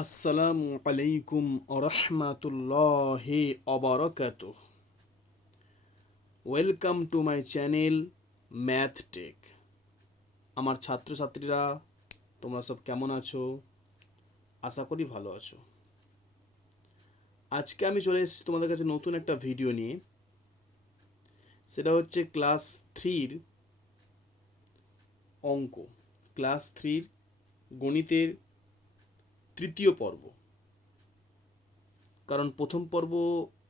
আসসালামু আলাইকুম রহমাতুল্লাহি অবরকাতু। Welcome to my channel math tech. আমার ছাত্রছাত্রীরা, তোমরা সব কেমন আছো? আশা করি ভালো আছো। আজকে আমি চলে এসেছি তোমাদের কাছে নতুন একটা ভিডিও নিয়ে। সেটা হচ্ছে ক্লাস থ্রির অঙ্ক, ক্লাস থ্রির গণিতের তৃতীয় পর্ব। কারণ প্রথম পর্ব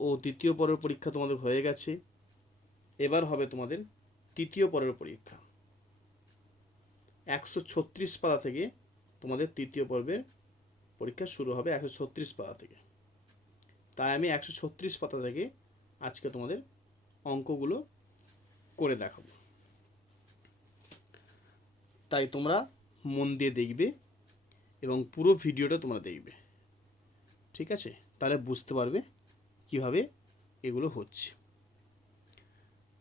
ও দ্বিতীয় পর্বের পরীক্ষা তোমাদের হয়ে গেছে, এবার হবে তোমাদের তৃতীয় পর্বের পরীক্ষা। 136 পাতা থেকে তোমাদের তৃতীয় পর্বের পরীক্ষা শুরু হবে, 136 পাতা থেকে। তাই আমি 136 পাতা থেকে আজকে তোমাদের অঙ্কগুলো করে দেখাবো। তাই তোমরা মন দিয়ে দেখবে এবং পুরো ভিডিওটা তোমরা দেখবে, ঠিক আছে? তাহলে বুঝতে পারবে কিভাবে এগুলো হচ্ছে।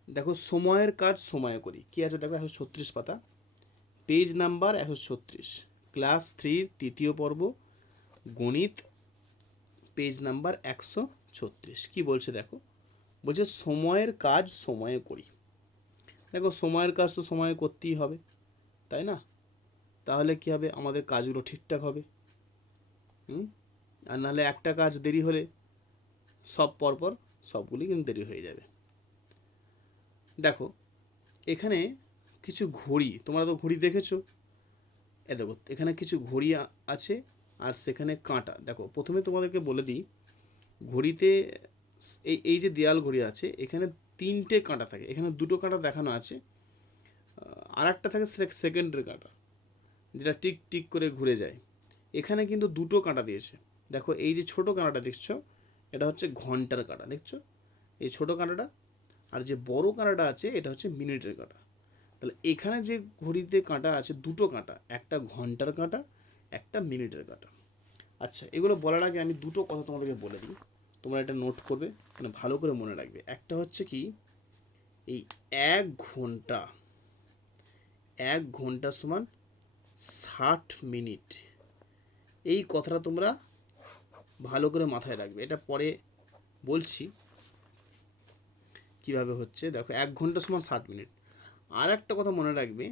দেখো, সময়ের কাজ সময়ে করি। কি আছে দেখো, 136 পাতা, পেজ নাম্বার 136, ক্লাস থ্রির তৃতীয় পর্ব গণিত, পেজ নাম্বার 136। কি বলছে দেখো, বলছে সময়ের কাজ সময়ে করি। দেখো, সময়ের কাজ তো সময়ে করতেই হবে, তাই না? তাহলে কি হবে, আমাদের কাজগুলো ঠিকঠাক হবে। আর নাহলে একটা কাজ দেরি হলে সব পরপর সবগুলি কিন্তু দেরি হয়ে যাবে। দেখো, এখানে কিছু ঘড়ি, তোমরা তো ঘড়ি দেখেছো। দেখো, এখানে কিছু ঘড়ি আছে আর সেখানে কাঁটা। দেখো, প্রথমে তোমাদেরকে বলে দিই, ঘড়িতে এই এই যে দেয়াল ঘড়ি আছে, এখানে তিনটে কাঁটা থাকে। এখানে দুটো কাঁটা দেখানো আছে, আর একটা থাকে সেকেন্ডের কাঁটা, যেটা টিক টিক করে ঘুরে যায়। এখানে কিন্তু দুটো কাঁটা দিয়েছে। দেখো, এই যে ছোটো কাঁটাটা দেখছো, এটা হচ্ছে ঘন্টার কাঁটা, দেখছো এই ছোটো কাঁটাটা। আর যে বড় কাঁটাটা আছে, এটা হচ্ছে মিনিটের কাঁটা। তাহলে এখানে যে ঘড়িতে কাঁটা আছে, দুটো কাঁটা, একটা ঘন্টার কাঁটা, একটা মিনিটের কাঁটা। আচ্ছা, এগুলো বলার আগে আমি দুটো কথা তোমাদেরকে বলে দিই, তোমরা এটা নোট করবে, মানে ভালো করে মনে রাখবে। একটা হচ্ছে কি, এই 1 ঘন্টা, 1 ঘন্টা সমান 60 মিনিট। এই কথাটা তোমরা ভালো করে মাথায় রাখবে। এটা পরে বলছি কিভাবে হচ্ছে। দেখো, 1 ঘন্টা সমান 60 মিনিট। আর একটা কথা মনে রাখবে,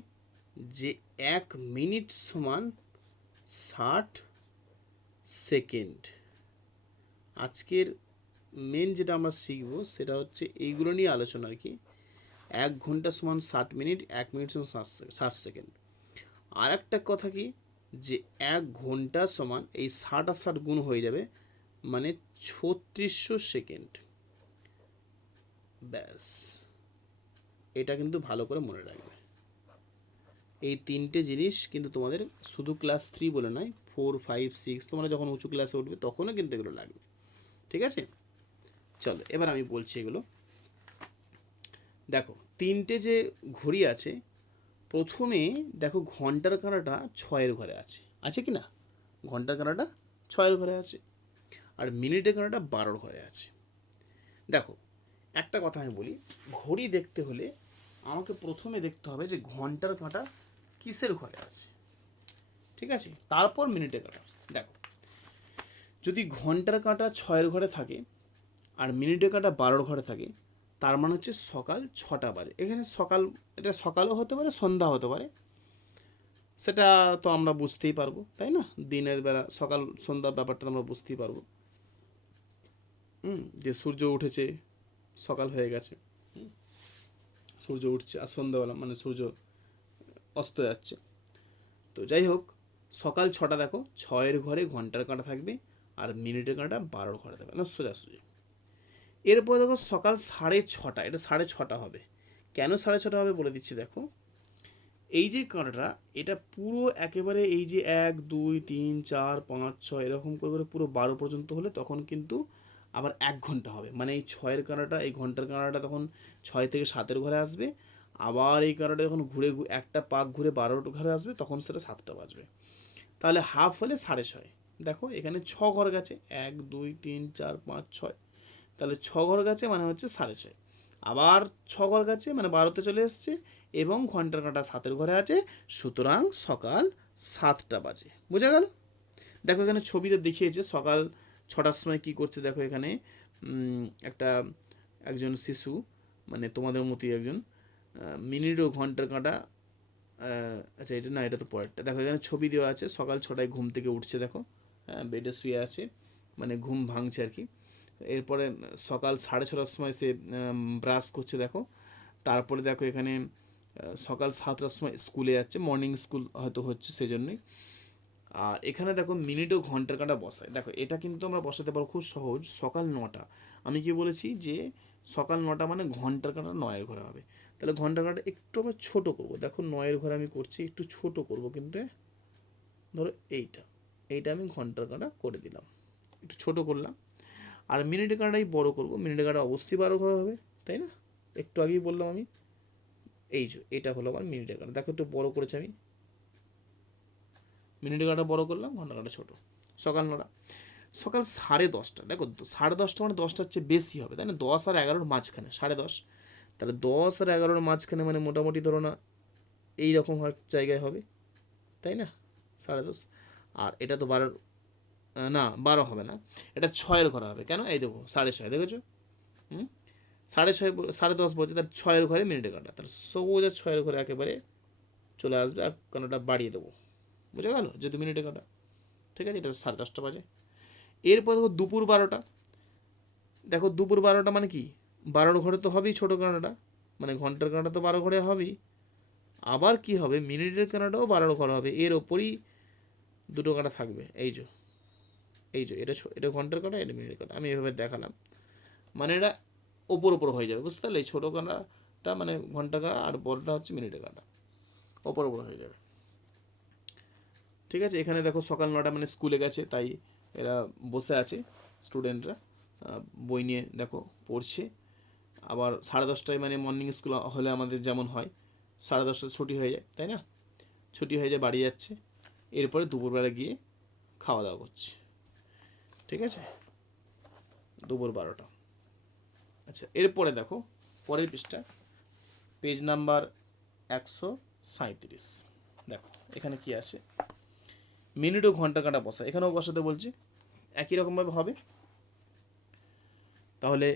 যে 1 মিনিট সমান 60 সেকেন্ড। আজকের মেন যেটা আমরা শিখবো সেটা হচ্ছে এইগুলো নিয়ে আলোচনা আর কি। 1 ঘন্টা সমান 60 মিনিট, 1 মিনিট সমান 60 সেকেন্ড। আর একটা কথা কি, যে 1 ঘন্টা সমান এই 60 আর 60 গুণ হয়ে যাবে, মানে 3600 সেকেন্ড। ব্যাস, এটা কিন্তু ভালো করে মনে রাখবে। এই তিনটে জিনিস কিন্তু তোমাদের শুধু ক্লাস 3 বলে নয়, 4, 5, 6 তোমরা যখন উঁচু ক্লাসে উঠবে তখনও কিন্তু এগুলো লাগবে, ঠিক আছে? চলো, এবার আমি বলছি এগুলো। দেখো, তিনটে যে ঘড়ি আছে, প্রথমে দেখো ঘন্টার কাঁটাটা 6-এর ঘরে আছে, আছে কি না? ঘন্টার কাঁটাটা 6-এর ঘরে আছে, আর মিনিটের কাঁটাটা 12-র ঘরে আছে। দেখো, একটা কথা আমি বলি, ঘড়ি দেখতে হলে আমাকে প্রথমে দেখতে হবে যে ঘন্টার কাঁটা কিসের ঘরে আছে, ঠিক আছে? তারপর মিনিটের কাঁটা। দেখো, যদি ঘন্টার কাঁটা 6-এর ঘরে থাকে আর মিনিটের কাঁটা 12-র ঘরে থাকে, তার মানে হচ্ছে সকাল 6টা বাজে। এখানে সকাল, এটা সকালও হতে পারে, সন্ধ্যা হতে পারে, সেটা তো আমরা বুঝতেই পারবো, তাই না? দিনের বেলা সকাল সন্ধ্যার ব্যাপারটা আমরা বুঝতেই পারবো। যে সূর্য উঠেছে, সকাল হয়ে গেছে, সূর্য উঠছে, আর সন্ধ্যাবেলা মানে সূর্য অস্ত যাচ্ছে। তো যাই হোক, সকাল 6টা, দেখো 6-এর ঘরে ঘন্টার কাঁটা থাকবে আর মিনিটের কাঁটা 12-র ঘরে থাকবে না, সোজাসুজি। এরপর দেখো সকাল 6:30, এটা 6:30 হবে। কেন 6:30 হবে বলে দিচ্ছি। দেখো, এই যে কাঁটাটা, এটা পুরো একেবারে এই যে 1, 2, 3, 4, 5, 6 এরকম করে করে পুরো 12 পর্যন্ত হলে তখন কিন্তু আবার 1 ঘন্টা হবে। মানে এই 6-এর কাঁটাটা, এই ঘন্টার কাঁটাটা তখন 6 থেকে 7-এর ঘরে আসবে। আবার এই কাঁটাটা যখন ঘুরে একটা পাক ঘুরে 12-র ঘরে আসবে, তখন সেটা 7টা বাজবে। তাহলে হাফ হলে 6:30। দেখো, এখানে 6 ঘর গেছে, 1, 2, 3, 4, 5, 6। তাহলে 6 ঘর গেছে মানে হচ্ছে 6:30। আবার 6 ঘর গেছে মানে 12তে চলে এসছে, এবং ঘন্টার কাঁটা 7-এর ঘরে আছে, সুতরাং সকাল 7টা বাজে। বোঝা গেল? দেখো এখানে ছবিতে দেখিয়েছে সকাল 6টার সময় কি করছে। দেখো এখানে একটা একজন শিশু, মানে তোমাদের মতোই একজন, মিনিট ও ঘন্টার কাঁটা, আচ্ছা এটা না, এটা তো পরেরটা। দেখো এখানে ছবি দেওয়া আছে, সকাল 6টায় ঘুম থেকে উঠছে, দেখো বেডে শুয়ে আছে, মানে ঘুম ভাঙছে আর কি। এরপরে সকাল 6:30টার সময় সে ব্রাশ করছে, দেখো। তারপরে দেখো এখানে সকাল 7টার সময় স্কুলে যাচ্ছে, মর্নিং স্কুল হয়তো হচ্ছে সেজন্যই। আর এখানে দেখো মিনিট ও ঘন্টার কাঁটা বসায়, দেখো এটা কিন্তু আমরা বসাতে পারবো খুব সহজ। সকাল 9টা, আমি কি বলেছি যে সকাল 9টা মানে ঘন্টার কাঁটা 9-এর ঘরে হবে। তাহলে ঘন্টার কাঁটা একটু আমরা ছোটো করবো, দেখো 9-এর ঘরে আমি করছি, একটু ছোট করব কিন্তু, ধরো এইটা, এইটা আমি ঘন্টার কাঁটা করে দিলাম, একটু ছোট করলাম। আর মিনিটের কাঁটাই বড় করব, মিনিটের কাঁটা অবশ্যই 12 ঘরে হবে, তাই না? একটু আগেই বললাম আমি। এই যে এটা হলো আমার মিনিটের কাঁটা, দেখো একটু বড় করেছি আমি, মিনিটের কাঁটা বড় করলাম, ঘন্টার কাঁটা ছোটো। সকাল 9টা। সকাল 10:30, দেখো 10:30 মানে 10টার চেয়ে বেশি হবে, তাই না? 10 আর 11-র মাঝখানে 10:30, তাহলে 10 আর 11-র মাঝখানে মানে মোটামুটি ধরো না এইরকম জায়গায় হবে, তাই না? 10:30। আর এটা তো 12, না 12 হবে না, এটা 6-এর ঘরে হবে। কেন? এই দেখো 6:30, দেখেছো? হুম, 6:30, 10:30 বলছে, তার 6-এর ঘরে মিনিটের কাঁটা, তাহলে সবুজ 6-এর ঘরে একেবারে চলে আসবে, আর কাঁটাটা বাড়িয়ে দেবো, বুঝা গেল? যেহেতু মিনিটের কাঁটা, ঠিক আছে, এটা 10:30 বাজে। এরপর দেখো দুপুর 12টা, দেখো দুপুর 12টা মানে কি, 12 ঘরে তো হবেই ছোটো কাঁটাটা, মানে ঘন্টার কাঁটা তো 12 ঘরে হবেই, আবার কি হবে, মিনিটের কাঁটাটাও 12 ঘরে হবে, এর ওপরই দুটো কাঁটা থাকবে। এই যে, এই যে এটা এটা ঘন্টার কাঁটা, এটা মিনিটের কাঁটা, আমি এভাবে দেখালাম, মানে এটা ওপর হয়ে যাবে, বুঝতে পারলে? এই ছোটো কাঁটাটা মানে ঘন্টার কাঁটা, আর বড়টা হচ্ছে মিনিটের কাঁটা, ওপর হয়ে যাবে, ঠিক আছে? এখানে দেখো সকাল 9টা মানে স্কুলে গেছে, তাই এরা বসে আছে স্টুডেন্টরা, বই নিয়ে দেখো পড়ছে। আবার 10:30টায় মানে মর্নিং স্কুল হলে আমাদের যেমন হয়, 10:30টায় ছুটি হয়ে যায়, তাই না? ছুটি হয়ে যায়, বাড়ি যাচ্ছে। এরপরে দুপুরবেলা গিয়ে খাওয়া দাওয়া করছে, ঠিক আছে? দুপুর 12টা। আচ্ছা, এরপরে দেখো পরের পৃষ্ঠা, পেজ নাম্বার 137। দেখো এখানে কি আছে, মিনিট ও ঘন্টা কাঁটা বসা, এখানেও বসাতে বলছি, একই রকমভাবে হবে। তাহলে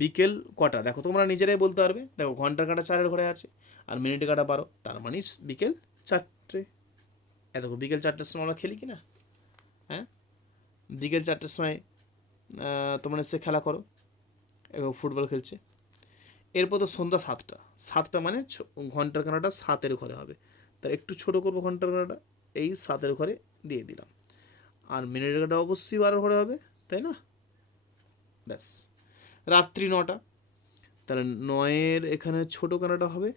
বিকেল কটা, দেখো তোমরা নিজেরাই বলতে পারবে। দেখো ঘন্টার কাঁটা 4-এর ঘরে আছে, আর মিনিটের কাঁটা 12, তার মানে বিকেল 4টে। দেখো বিকেল 4টের সময় আমরা খেলি কি না? হ্যাঁ, বিকেল 4টের সময় তোমরা সে খেলা করো, ফুটবল খেলছে। এরপর তো সন্ধ্যা 7টা, 7টা মানে ঘন্টার কাঁটাটা 7-এর ঘরে হবে, তার একটু ছোটো করবো ঘন্টার কাঁটাটা, এই 7-এর ঘরে দিয়ে দিলাম। আর মিনিটের কাঁটা অবশ্যই 12 ঘরে হবে, তাই না? ব্যাস। রাত্রি 9টা, তাহলে 9-এর এখানে ছোটো কাঁটাটা হবে,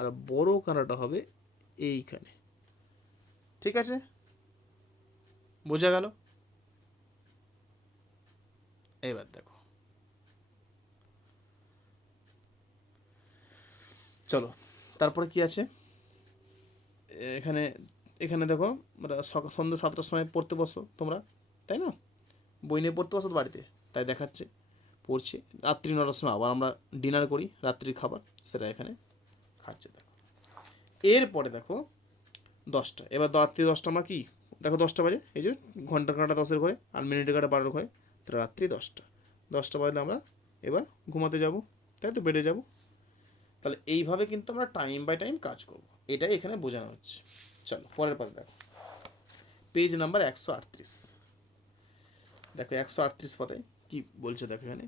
আর বড় কাঁটাটা হবে এইখানে, ঠিক আছে? বোঝা গেল? এবার দেখো, চলো তারপরে কি আছে এখানে। এখানে দেখো সন্ধ্যা 7টার সময় পড়তে বসো তোমরা, তাই না? বই নিয়ে পড়তে বসো তো বাড়িতে, তাই দেখাচ্ছে পড়ছে। রাত্রি 9টার সময় আবার আমরা ডিনার করি, রাত্রির খাবার সেটা এখানে খাচ্ছে, দেখো। এরপরে দেখো 10টা, এবার রাত্রি 10টা আমরা কি, দেখো 10টা বাজে, এই যে ঘন্টার কাঁটা 10-এর ঘরে, আর মিনিটের কাঁটা 12-এর ঘরে, তাহলে রাত্রি 10টা। 10টা বাজলে আমরা এবার ঘুমাতে যাব, তাই তো, বেডে যাব। তাহলে এইভাবে কিন্তু আমরা টাইম বাই টাইম কাজ করব, এটাই এখানে বোঝানো হচ্ছে। চলো পরের পাতা দেখো, পেজ নাম্বার 138। দেখো 138 পাতায় কি বলছে, দেখো এখানে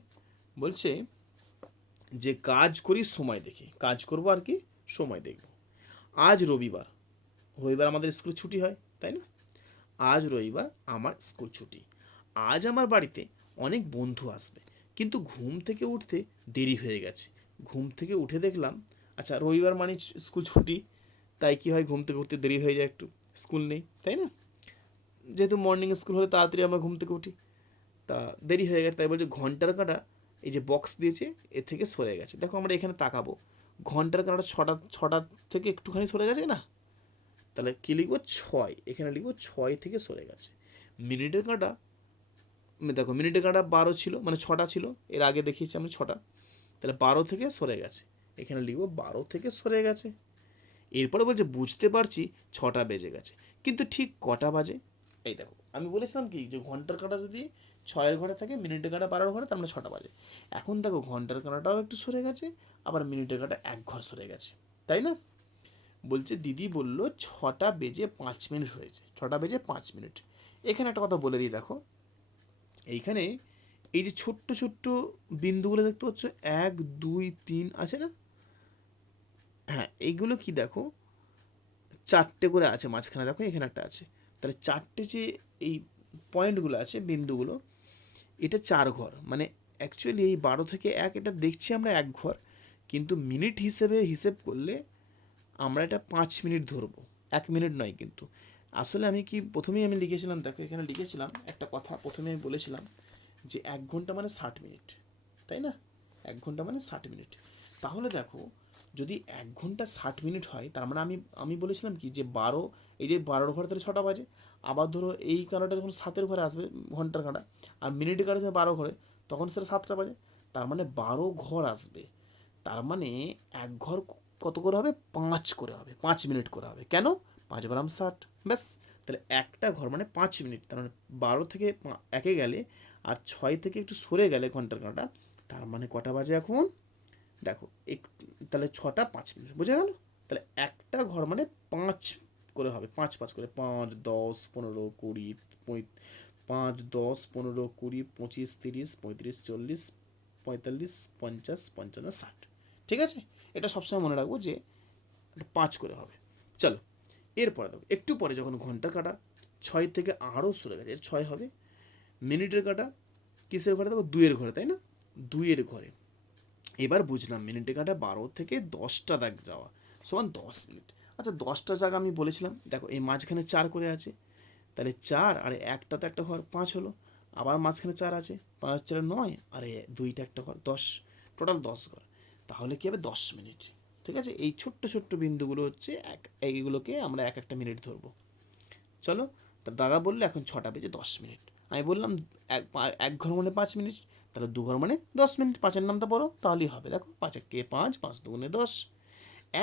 বলছে যে কাজ করি সময় দেখি, কাজ করব আর কি সময় দেখব। আজ রবিবার, রবিবার আমাদের স্কুল ছুটি হয়, তাই না? আজ রবিবার, আমার স্কুল ছুটি। আজ আমার বাড়িতে অনেক বন্ধু আসবে, কিন্তু ঘুম থেকে উঠতে দেরি হয়ে গেছে। ঘুম থেকে উঠে দেখলাম, আচ্ছা রবিবার মানে স্কুল ছুটি, তাই কি হয়, ঘুম থেকে উঠতে দেরি হয়ে যায়, একটু স্কুল নেই, তাই না? যেহেতু মর্নিং স্কুল হলে তাড়াতাড়ি আমরা ঘুম থেকে উঠি, তা দেরি হয়ে গেছে, তাই বলছে ঘন্টার কাঁটা এই যে বক্স দিয়েছে এ থেকে সরে গেছে। দেখো আমরা এখানে তাকাবো, ঘন্টার কাঁটাটা ছটা থেকে একটুখানি সরে গেছে না, তাহলে কী লিখবো, 6, এখানে লিখবো 6 থেকে সরে গেছে। মিনিটের কাঁটা, দেখো মিনিটের কাঁটা 12 ছিল, মানে 6টা ছিল, এর আগে দেখিয়েছি আমি 6টা, তাহলে 12 থেকে সরে গেছে, এখানে লিখবো 12 থেকে সরে গেছে। এরপরে বলছে বুঝতে পারছি 6টা বেজে গেছে, কিন্তু ঠিক কটা বাজে? এই দেখো আমি বলেছিলাম কি যে ঘন্টার কাঁটা যদি 6-এর ঘরে থাকে, মিনিটের কাঁটা 12-এর ঘরে, তার মানে 6টা বাজে। এখন দেখো ঘন্টার কাঁটাটাও একটু সরে গেছে, আবার মিনিটের কাঁটা 1 ঘর সরে গেছে, তাই না? বলছে দিদি বলল 6টা বেজে 5 মিনিট হয়েছে, 6টা বেজে 5 মিনিট। এখানে একটা কথা বলে দিই, দেখো এইখানে এই যে ছোট্ট ছোট্ট বিন্দুগুলো দেখতে পাচ্ছ, 1 2 3 আছে না? হ্যাঁ, এইগুলো কি দেখো, 4টে করে আছে মাঝখানে, দেখো এখানে একটা আছে। তাহলে 4টে যে এই পয়েন্টগুলো আছে, বিন্দুগুলো, এটা 4 ঘর। মানে অ্যাকচুয়ালি এই 12 থেকে 1, এটা দেখছি আমরা 1 ঘর, কিন্তু মিনিট হিসেবে হিসেব করলে আমরা এটা 5 মিনিট ধরবো, 1 মিনিট নয় কিন্তু। আসলে আমি কি প্রথমেই আমি লিখেছিলাম, দেখো এখানে লিখেছিলাম একটা কথা, প্রথমে আমি বলেছিলাম যে 1 ঘন্টা মানে 60 মিনিট, তাই না? 1 ঘন্টা মানে 60 মিনিট। তাহলে দেখো যদি 1 ঘন্টা 60 মিনিট হয়, তার মানে আমি আমি বলেছিলাম কি যে 12, এই যে 12-এর ঘরে তাহলে 6টা বাজে। আবার ধরো এই কাঁটাটা যখন 7-এর ঘরে আসবে, ঘন্টার কাঁটা, আর মিনিটের কাঁটা যখন 12 ঘরে, তখন সেটা 7টা বাজে। তার মানে 12 ঘর আসবে। তার মানে 1 ঘর কত করে হবে? 5 করে হবে, 5 মিনিট করে হবে। কেন? 5 × 60, ব্যাস। তাহলে একটা ঘর মানে 5 মিনিট। তার মানে 12 থেকে 1-এ গেলে, আর 6 থেকে একটু সরে গেলে ঘন্টার কাঁটা, তার মানে কটা বাজে এখন? দেখো তাহলে 6টা 5 মিনিট, বুঝে গেল? তাহলে একটা ঘর মানে 5 করে হবে, 5 5 করে, 5 10 15 20 5 10 15 20 25 30 35 40 45 50 55 60। ঠিক আছে? এটা সবসময় মনে রাখবো যে 5 করে হবে। চলো এরপরে দেখো, একটু পরে যখন ঘন্টার কাঁটা 6 থেকে আরও সরে গেছে, 6 হবে। মিনিটের কাঁটা কিসের ঘরে? দেখো 2-এর ঘরে, তাই না? 2-এর ঘরে। এবার বুঝলাম মিনিটের কাঁটা 12 থেকে 10টা দাগ যাওয়া সমান 10 মিনিট। আচ্ছা 10টা জায়গা আমি বলেছিলাম, দেখো এই মাঝখানে 4 করে আছে, তাহলে 4 আর একটা তো একটা ঘর, 5 হলো। আবার মাঝখানে 4 আছে, 5 4 9, আর 2টা একটা ঘর, 10, টোটাল 10 ঘর। তাহলে কী হবে? 10 মিনিট। ঠিক আছে? এই ছোট্ট ছোট্ট বিন্দুগুলো হচ্ছে এইগুলোকে আমরা এক একটা মিনিট ধরবো। চলো, তা দাদা বললো এখন 6টা বেজে 10 মিনিট। আমি বললাম 1 ঘর মানে 5 মিনিট, তাহলে 2 ঘর মানে 10 মিনিট। 5-এর নামটা পড়ো, তাহলেই হবে। দেখো 5 × 5 5 2 × 10।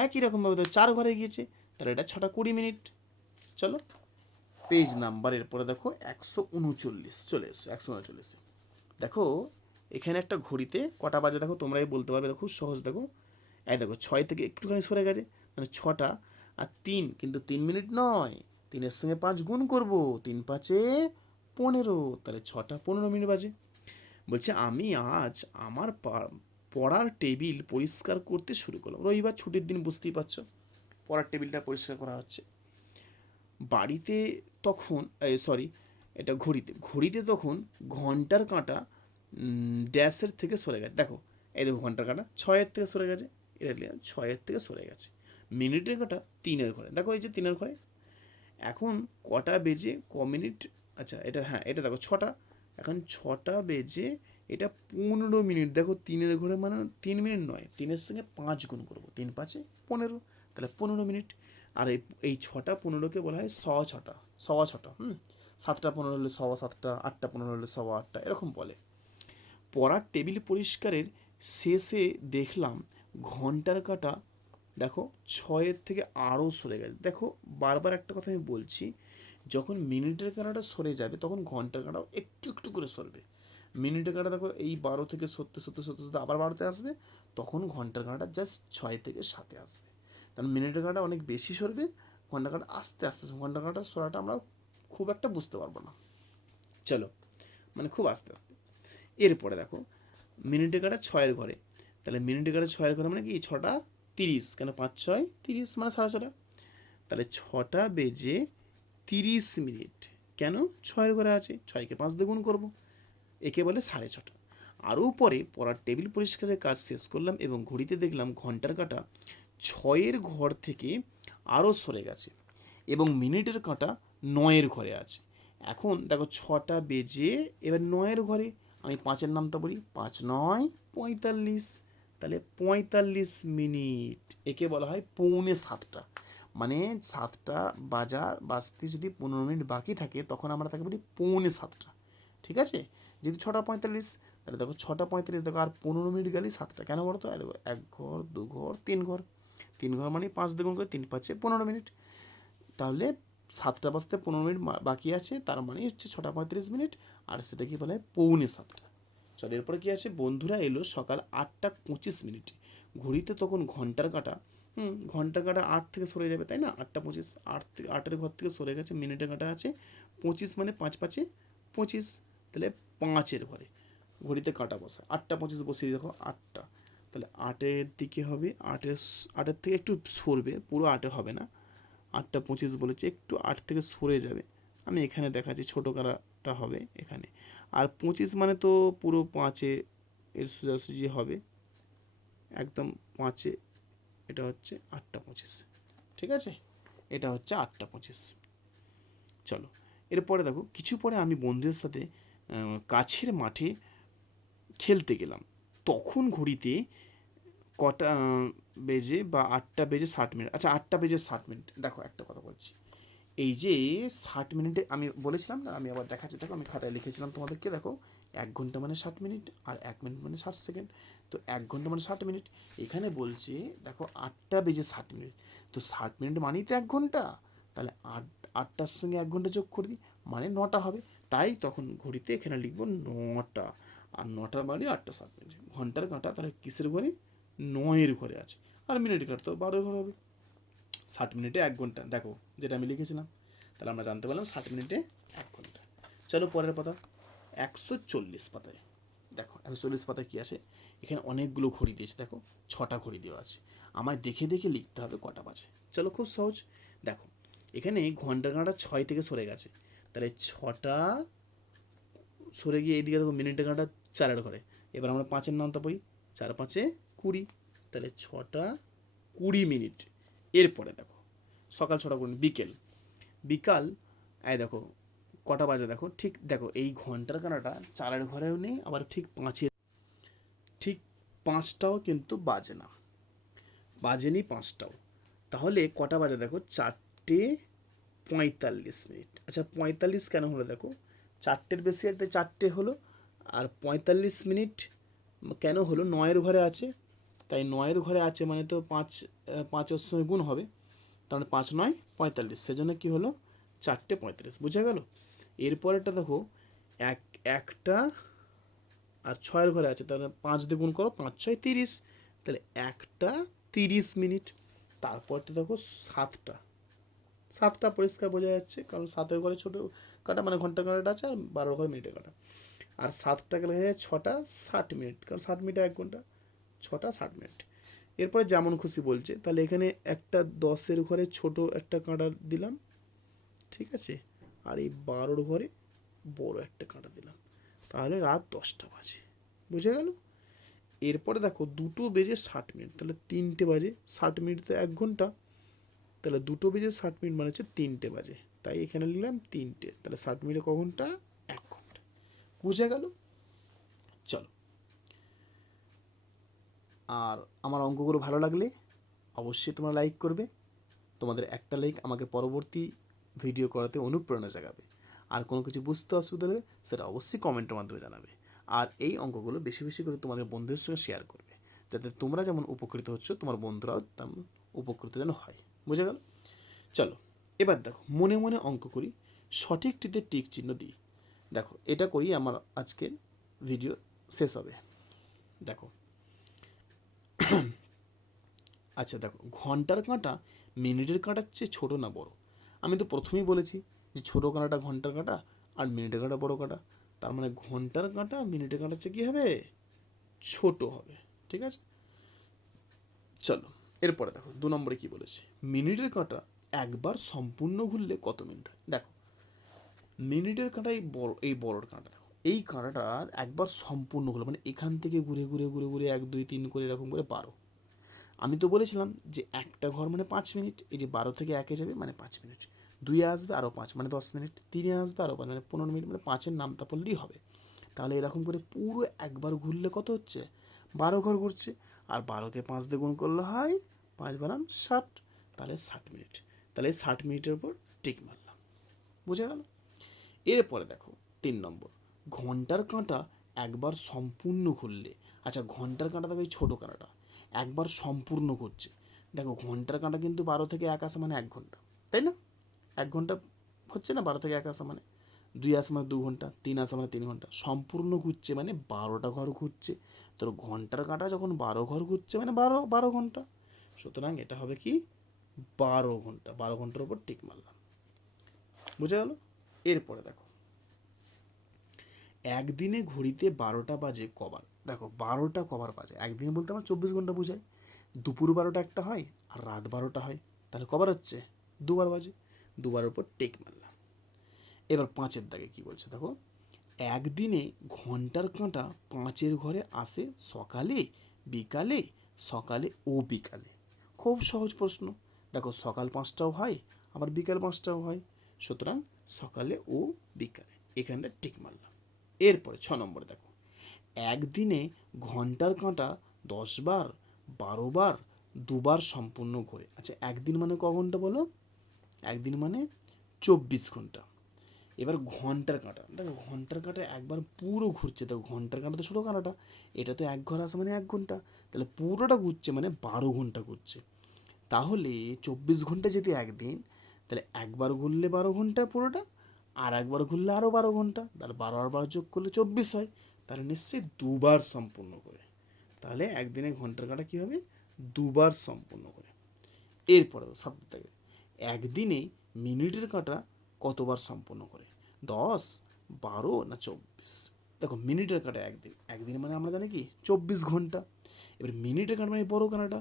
একই রকমভাবে তো 4 ঘরে গিয়েছে, তাহলে এটা 6টা 20 মিনিট। চলো পেজ নাম্বার এরপরে দেখো 139 চলে এসছো, 139। দেখো এখানে একটা ঘড়িতে কটা বাজে দেখো, তোমরাই বলতে পারবে, দেখো খুব সহজ। দেখো এই দেখো 6 থেকে একটুখানি সরে গেছে, মানে 6টা আর 3, কিন্তু 3 মিনিট নয়, 3-এর সঙ্গে 5 গুণ করবো, 3 5 এ 15, তাহলে 6টা 15 মিনিট বাজে। বলছে আমি আজ আমার পড়ার টেবিল পরিষ্কার করতে শুরু করলাম। রবিবার ছুটির দিন, বুঝতেই পারছো, পড়ার টেবিলটা পরিষ্কার করা হচ্ছে। বাড়িতে তখন, সরি, এটা ঘড়িতে, ঘড়িতে তখন ঘন্টার কাঁটা ড্যাশের থেকে সরে গেছে। দেখো এই দেখো ঘন্টার কাঁটা 6-এর থেকে সরে গেছে, এটা 6-এর থেকে সরে গেছে। মিনিটের কাঁটা 3-এর ঘরে, দেখো এই যে 3-এর ঘরে। এখন কটা বেজে মিনিট? আচ্ছা এটা, হ্যাঁ এটা দেখো 6টা, এখন 6টা বেজে এটা 15 মিনিট। দেখো 3-এর ঘরে মানে 3 মিনিট নয়, 3-এর সঙ্গে 5 গুণ করবো, 3 5 এ 15, তাহলে 15 মিনিট। আর এই 6টা 15কে বলা হয় 6:15, 6:15। 7টা 15 হলে 7:15, 8টা 15 হলে 8:15, এরকম বলে। পড়ার টেবিল পরিষ্কারের শেষে দেখলাম ঘন্টার কাঁটা, দেখো 6-এর থেকে আরও সরে গেছে। দেখো বারবার একটা কথা আমি বলছি, যখন মিনিটের কাঁটাটা সরে যাবে তখন ঘন্টার কাঁটাও একটু একটু করে সরবে। মিনিটের কাঁটা দেখো এই 12 থেকে সরতে সরতে সরতে সরতে আবার 12-তে আসবে, তখন ঘন্টার কাঁটাটা জাস্ট 6 থেকে 7-এ আসবে। কারণ মিনিটের কাঁটা অনেক বেশি সরবে, ঘন্টার কাঁটা আস্তে আস্তে, ঘন্টার কাঁটা সরাটা আমরা খুব একটা বুঝতে পারবো না। চলো, মানে খুব আস্তে আস্তে। এরপরে দেখো মিনিটের কাঁটা 6-এর ঘরে, তাহলে মিনিটের কাঁটা 6-এর ঘরে মানে কি 6টা 30, কেন 5 6 30, মানে 6:30। তাহলে 6টা বেজে 30 মিনিট, কেন 6-এর ঘরে আছে, 6কে 5 দিয়ে গুণ করবো, একে বলে 6:30। আরও পরে পড়ার টেবিল পরিষ্কারের কাজ শেষ করলাম এবং ঘড়িতে দেখলাম ঘন্টার কাঁটা 6-এর ঘর থেকে আরও সরে গেছে এবং মিনিটের কাঁটা 9-এর ঘরে আছে। এখন দেখো 6টা বেজে এবার 9-এর ঘরে, আমি 5-এর নামটা বলি, 5 9 45, তাহলে 45 মিনিট। একে বলা হয় 6:45। মানে 7টা বাজতে যদি 15 মিনিট বাকি থাকে, তখন আমরা তাকে বলি 6:45। ঠিক আছে? যদি 6টা 45, তাহলে দেখো 6টা 45, দেখো আর 15 মিনিট গেলেই 7টা, কেন বলো তো? দেখো 1 ঘর 2 ঘর 3 ঘর, 3 ঘর মানে 5 দ্বিগুণ করে 3 5 এ 15 মিনিট। তাহলে 7টা বাজতে 15 মিনিট বাকি আছে, তার মানে হচ্ছে 6টা 35 মিনিট, আর সেটা কি বলে পৌনে 7টা। চলো এরপরে কী আছে, বন্ধুরা এলো সকাল 8টা 25 মিনিটে। ঘড়িতে তখন ঘন্টার কাঁটা, ঘন্টার কাঁটা 8 থেকে সরে যাবে, তাই না? 8টা 25, 8 থেকে 8-এর ঘর থেকে সরে গেছে, মিনিটের কাঁটা আছে 25, মানে 5×5 = 25, তাহলে 5-এর ঘরে ঘড়িতে কাঁটা বসে। 8টা 25 বসিয়ে দেখো 8টা, তাহলে 8-এর দিকে হবে, 8-এর থেকে একটু সরবে, পুরো 8-এ হবে না। 8টা 25 বলেছে, একটু 8 থেকে সরে যাবে, আমি এখানে দেখাচ্ছি ছোটো কাঁটাটা হবে এখানে। আর 25 মানে তো পুরো 5-এ এর সোজাসুজি হবে, একদম 5-এ। এটা হচ্ছে 8টা 25, ঠিক আছে? এটা হচ্ছে 8টা 25। চলো এরপরে দেখো, কিছু পরে আমি বন্ধুদের সাথে কাছের মাঠে খেলতে গেলাম। তখন ঘড়িতে কটা বেজে, বা 8টা বেজে 60 মিনিট। আচ্ছা 8টা বেজে 60 মিনিট। দেখো একটা কথা বলছি, এই যে 60 মিনিটে আমি বলেছিলাম না, আমি আবার দেখাচ্ছি, দেখো আমি খাতায় লিখেছিলাম তোমাদেরকে, দেখো 1 ঘন্টা মানে 60 মিনিট, আর 1 মিনিট মানে 60 সেকেন্ড। তো 1 ঘন্টা মানে 60 মিনিট। এখানে বলছে দেখো 8টা বেজে 60 মিনিট, তো 60 মিনিট মানেই তো 1 ঘন্টা। তাহলে 8টার সঙ্গে 1 ঘন্টা যোগ করে দিই, মানে 9টা হবে। তাই তখন ঘড়িতে এখানে লিখবো 9টা, আর 9টা মানে 8টা 60 মিনিট। ঘন্টার কাঁটা তাহলে কিসের ঘরে? 9-এর ঘরে আছে। আর মিনিটের কাঁটা তো 12-এর ঘরে হবে। 60 মিনিটে 1 ঘন্টা, দেখো যেটা আমি লিখেছিলাম। তাহলে আমরা জানতে পারলাম 60 মিনিটে 1 ঘন্টা। চলো পরের পাতা, 140 পাতায়। দেখো 140 পাতায় কী আছে, এখানে অনেকগুলো ঘড়ি দিয়েছে, দেখো 6টা ঘড়ি দেওয়া আছে। আমায় দেখে দেখে লিখতে হবে কটা বাজে। চলো খুব সহজ, দেখো এখানে ঘন্টার কাঁটা 6 থেকে সরে গেছে, তাহলে 6টা সরে গিয়ে এইদিকে দেখো মিনিটের কাঁটা 4-এর ঘরে। এবার আমরা 5-এর নামটা পড়ি, 4×5 = 20, তাহলে 6টা 20 মিনিট। এরপরে দেখো সকাল 6টা 20, বিকাল এই দেখো কটা বাজে, দেখো ঠিক দেখো এই ঘন্টার কাঁটাটা 4-এর ঘরেও নেই, আবার ঠিক 5টাও কিন্তু বাজে না, বাজেনি 5টাও। তাহলে কটা বাজে দেখো, 4টে 45 মিনিট। আচ্ছা 45 কেন হলো দেখো, 4টের বেশি একটা 4টে হলো, আর 45 মিনিট কেন হলো, 9-এর ঘরে আছে, তাই 9-এর ঘরে আছে মানে তো 5-এর সঙ্গে গুণ হবে, তাহলে 5×9 = 45, সেজন্য কী হলো 4টে 35, বুঝা গেল? এরপরেরটা দেখো, 1টা আর 6-এর ঘরে আছে, তাহলে 5 দিয়ে গুণ করো, 5×6 = 30, তাহলে 1টা 30 মিনিট। তারপরটা দেখো 7টা, 7টা পরিষ্কার বোঝা যাচ্ছে, কারণ 7-এর ঘরে ছোটো কাটা মানে ঘন্টার কাটাটা আছে, আর 12-এর ঘরে মিনিটের কাটা। আর 7টাকে লেখা যায় 6টা 60 মিনিট, কারণ 60 মিনিটে 1 ঘন্টা, 6টা 60 মিনিট। এরপরে যেমন খুশি বলছে, তাহলে এখানে একটা 10-এর ঘরে ছোট একটা কাঁটা দিলাম, ঠিক আছে, আর এই 12-এর ঘরে বড় একটা কাঁটা দিলাম, তাহলে রাত 10টা বাজে, বুঝে গেল? এরপরে দেখো 2টো বেজে 60 মিনিট, তাহলে 3টে বাজে 60 মিনিট, তো 1 ঘন্টা, তাহলে 2টো বেজে 60 মিনিট মানে হচ্ছে 3টে বাজে, তাই এখানে নিলাম 3টে, তাহলে 60 মিনিটে ক ঘন্টা? 1 ঘন্টা, বুঝে গেল? চলো, আর আমার অঙ্কগুলো ভালো লাগলে অবশ্যই তোমরা লাইক করবে। তোমাদের একটা লাইক আমাকে পরবর্তী ভিডিও করাতে অনুপ্রেরণা জাগাবে। আর কোনো কিছু বুঝতে অসুবিধা হলে সেটা অবশ্যই কমেন্টের মাধ্যমে জানাবে। আর এই অঙ্কগুলো বেশি বেশি করে তোমাদের বন্ধুদের সঙ্গে শেয়ার করবে, যাতে তোমরা যেমন উপকৃত হচ্ছ তোমার বন্ধুরাও তেমন উপকৃত যেন হয়, বুঝে গেল? চলো এবার দেখো, মনে মনে অঙ্ক করি, সঠিকটিতে টিক চিহ্ন দিই। দেখো এটা করি, আমার আজকের ভিডিও শেষ হবে। দেখো আচ্ছা দেখো, ঘন্টার কাঁটা মিনিটের কাঁটার চেয়ে ছোটো না বড়? আমি তো প্রথমেই বলেছি যে ছোটো কাঁটাটা ঘন্টার কাঁটা, আর মিনিটের কাঁটা বড় কাঁটা, তার মানে ঘন্টার কাঁটা মিনিটের কাঁটার চেয়ে কী হবে? ছোট হবে, ঠিক আছে? চলো এরপরে দেখো 2 নম্বরে কী বলেছে, মিনিটের কাঁটা একবার সম্পূর্ণ ঘুরলে কত মিনিট হয়? দেখো মিনিটের কাঁটাই বড়, এই বড়োর কাঁটা দেখো, এই কাঁটাটা একবার সম্পূর্ণ ঘুরলে মানে এখান থেকে ঘুরে ঘুরে ঘুরে ঘুরে 1 2 3 করে এরকম করে 12। আমি তো বলেছিলাম যে একটা ঘর মানে 5 মিনিট, এই যে 12 থেকে 1-এ যাবে মানে 5 মিনিট, 2-এ আসবে আরও 5 মানে 10 মিনিট, 3-এ আসবে আরও 5 মানে 15 মিনিট, মানে 5-এর নামটা পড়লেই হবে। তাহলে এরকম করে পুরো একবার ঘুরলে কত হচ্ছে? 12 ঘর ঘুরছে, আর 12কে 5 দিয়ে গুণ করলে হয় 5×60, তাহলে 60 মিনিট। তাহলে 60 মিনিটের উপর টিক মারলাম, বুঝে গেল? এরপরে দেখো 3 নম্বর, ঘন্টার কাঁটা একবার সম্পূর্ণ ঘুরলে। আচ্ছা ঘন্টার কাঁটা দেখো, এই ছোটো কাঁটাটা একবার সম্পূর্ণ ঘুরছে, দেখো ঘন্টার কাঁটা কিন্তু 12 থেকে 1 আসে মানে 1 ঘন্টা, তাই না? 1 ঘন্টা হচ্ছে না, 12 থেকে 1 আসা মানে 2 আসা মানে 2 ঘন্টা, 3 আসা মানে 3 ঘন্টা, সম্পূর্ণ ঘুরছে মানে 12টা ঘর ঘুরছে। তোর ঘন্টার কাঁটা যখন 12 ঘর ঘুরছে মানে 12 ঘন্টা। সুতরাং এটা হবে কি 12 ঘন্টা, 12 ঘন্টার উপর টিক মারলাম। বুঝে গেল? এরপরে দেখো, একদিনে ঘড়িতে 12টা বাজে কবার। দেখো 12টা কবার বাজে, একদিনে বলতে আমার 24 ঘন্টা বোঝায়। দুপুর 12টা একটা হয় আর রাত 12টা হয়, তাহলে কবার হচ্ছে? দুবার বাজে, দুবারের উপর টেক মারলাম। এবার 5-এর দাগে কি বলছে দেখো, একদিনে ঘন্টার কাঁটা 5-এর ঘরে আসে সকালে, বিকালে, সকালে ও বিকালে। খুব সহজ প্রশ্ন। দেখো সকাল 5টাও হয় আবার বিকাল 5টাও হয়, সুতরাং সকালে ও বিকালে, এখানটা টিক মারলাম। এরপরে 6 নম্বরে দেখো, একদিনে ঘন্টার কাঁটা 10 বার, 12 বার, দুবার সম্পূর্ণ ঘোরে। আচ্ছা একদিন মানে ক ঘন্টা বলো? একদিন মানে 24 ঘন্টা। এবার ঘন্টার কাঁটা, দেখো ঘন্টার কাঁটা একবার পুরো ঘুরছে। দেখো ঘন্টার কাঁটা তো ছোটো কাঁটাটা, এটা তো 1 ঘর আসে মানে 1 ঘন্টা, তাহলে পুরোটা ঘুরছে মানে 12 ঘন্টা ঘুরছে। তাহলে 24 ঘন্টা যদি একদিন, তাহলে একবার ঘুরলে 12 ঘন্টা পুরোটা, আর একবার ঘুরলে আরও 12 ঘন্টা, তাহলে 12 আর 12 যোগ করলে 24 হয়। তাহলে নিশ্চয়ই দুবার সম্পূর্ণ করে। তাহলে একদিনে ঘন্টার কাঁটা কী হবে? দুবার সম্পূর্ণ করে। এরপরে 7 থেকে, একদিনে মিনিটের কাঁটা কতবার সম্পূর্ণ করে? 10, 12 না 24? দেখো মিনিটের কাঁটা একদিন, একদিন মানে আমরা জানি কি 24 ঘন্টা। এবার মিনিটের কাঁটা মানে বড় কাঁটাটা,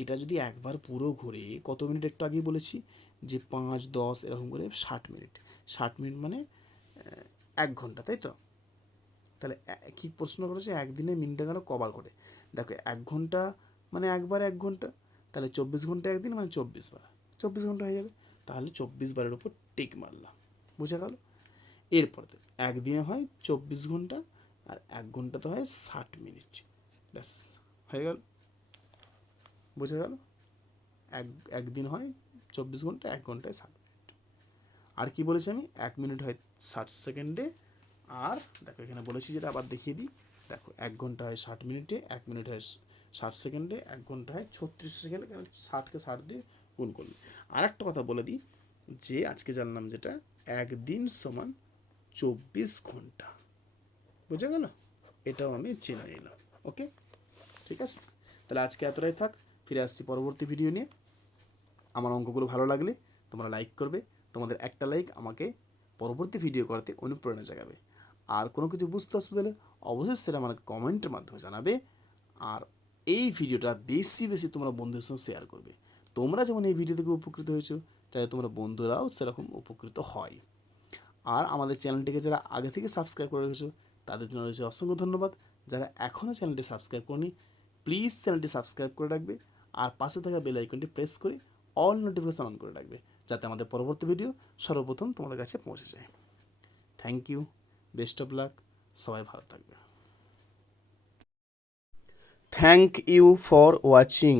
এটা যদি একবার পুরো ঘুরে কত মিনিট একটু আগেই বলেছি যে 5, 10 এরকম করে 60 মিনিট। 60 মিনিট মানে 1 ঘন্টা, তাই তো? তাহলে কী প্রশ্ন করেছে, একদিনে মিনিটের কাঁটা কবার করে? দেখো 1 ঘন্টা মানে একবার 1 ঘন্টা, তাহলে 24 ঘন্টা একদিন মানে 24 বার, 24 ঘন্টা হয়ে যাবে। তাহলে 24 বারের উপর টিক মারলাম। বুঝা গেল? এরপরে তো একদিনে হয় 24 ঘন্টা আর 1 ঘন্টাতে হয় 60 মিনিট। ব্যাস হয়ে গেল। বুঝা গেল? একদিন হয় 24 ঘন্টা, 1 ঘন্টায় 60 মিনিট। আর কি বলেছি আমি? 1 মিনিট হয় 60 সেকেন্ডে। আর দেখো এখানে বলেছি যেটা আবার দেখিয়ে দিই, দেখো 1 ঘন্টা হয় 60 মিনিটে, 1 মিনিট হয় 60 সেকেন্ডে, 1 ঘন্টা হয় 36 সেকেন্ডে, কারণ 60কে 60 দিয়ে গুণ করলে। আর একটা কথা বলে দিই, যে আজকে জানলাম যেটা, একদিন সমান 24 ঘন্টা। বুঝে গেল? এটাও আমি জেনে নিলাম। ওকে, ঠিক আছে, তাহলে আজকে এতটাই থাক। ফিরে আসছি পরবর্তী ভিডিও নিয়ে। আমার অঙ্কগুলো ভালো লাগলে তোমরা লাইক করবে। তোমাদের একটা লাইক আমাকে পরবর্তী ভিডিও করাতে অনুপ্রেরণা জাগাবে। আর কোনো কিছু বুঝতে অসুবিধা হলে অবশ্যই সেটা আমাকে কমেন্টের মাধ্যমে জানাবে। আর এই ভিডিওটা বেশি বেশি তোমরা বন্ধুদের সঙ্গে শেয়ার করবে। তোমরা যেমন এই ভিডিও থেকে উপকৃত হয়েছো, চাই তোমরা বন্ধুরাও সেরকম উপকৃত হয়। আর আমাদের চ্যানেলটিকে যারা আগে থেকে সাবস্ক্রাইব করে রেখেছো তাদের জন্য রয়েছে অসংখ্য ধন্যবাদ। যারা এখনও চ্যানেলটি সাবস্ক্রাইব করনি, প্লিজ চ্যানেলটি সাবস্ক্রাইব করে রাখবে আর পাশে থাকা বেল আইকনটি প্রেস করে অল নোটিফিকেশন অন করে রাখবে, যাতে আমাদের পরবর্তী ভিডিও সর্বপ্রথম তোমাদের কাছে পৌঁছে যায়। Thank you, best of luck, সবাই ভালো থাকবে। Thank you for watching.